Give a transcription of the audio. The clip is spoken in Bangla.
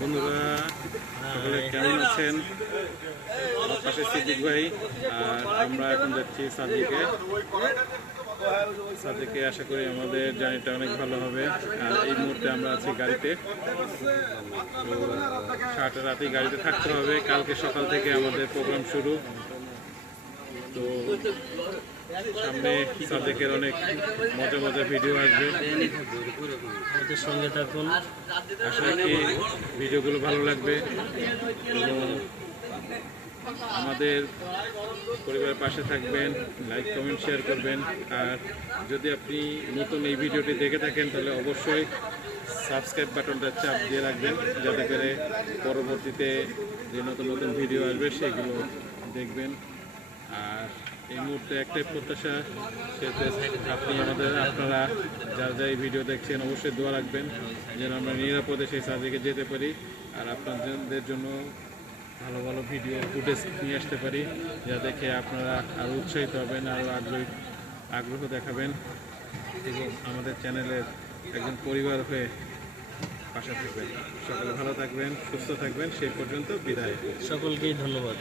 বন্ধুরা, সকলে কেমন আছেন? আমার পাশে সিদ্দিক ভাই, আর আমরা এখন যাচ্ছি সাদিকে। সাদিকে আশা করি আমাদের জার্নিটা অনেক ভালো হবে। আর এই মুহূর্তে আমরা আছি গাড়িতে। তো, সারাটা রাতেই গাড়িতে থাকতে হবে। কালকে সকাল থেকে আমাদের প্রোগ্রাম শুরু। তো, সামনে সাদেকের অনেক মজা মজা ভিডিও আসবে। আমাদের সঙ্গে থাকুন। আশা রাখি ভিডিওগুলো ভালো লাগবে। এবং আমাদের পরিবারের পাশে থাকবেন, লাইক, কমেন্ট, শেয়ার করবেন। আর যদি আপনি নতুন এই ভিডিওটি দেখে থাকেন, তাহলে অবশ্যই সাবস্ক্রাইব বাটনটা চাপ দিয়ে রাখবেন, যাতে করে পরবর্তীতে যে নতুন নতুন ভিডিও আসবে, সেগুলো দেখবেন। আর এই মুহূর্তে একটাই প্রত্যাশা সেটা আপনি আমাদের, আপনারা যারা যা এই ভিডিও দেখছেন, অবশ্যই দোয়া রাখবেন যেন আমরা নিরাপদে সেই সার্জিকে যেতে পারি আর আপনাদের জন্য ভালো ভালো ভিডিও, ফুটেজ নিয়ে আসতে পারি যা দেখে আপনারা আরও উৎসাহিত হবেন আরও আগ্রহী, আগ্রহ দেখাবেন এবং আমাদের চ্যানেলের একজন পরিবার হয়ে পাশে থাকবেন। সকলে ভালো থাকবেন, সুস্থ থাকবেন। সেই পর্যন্ত বিদায়। সকলকেই ধন্যবাদ।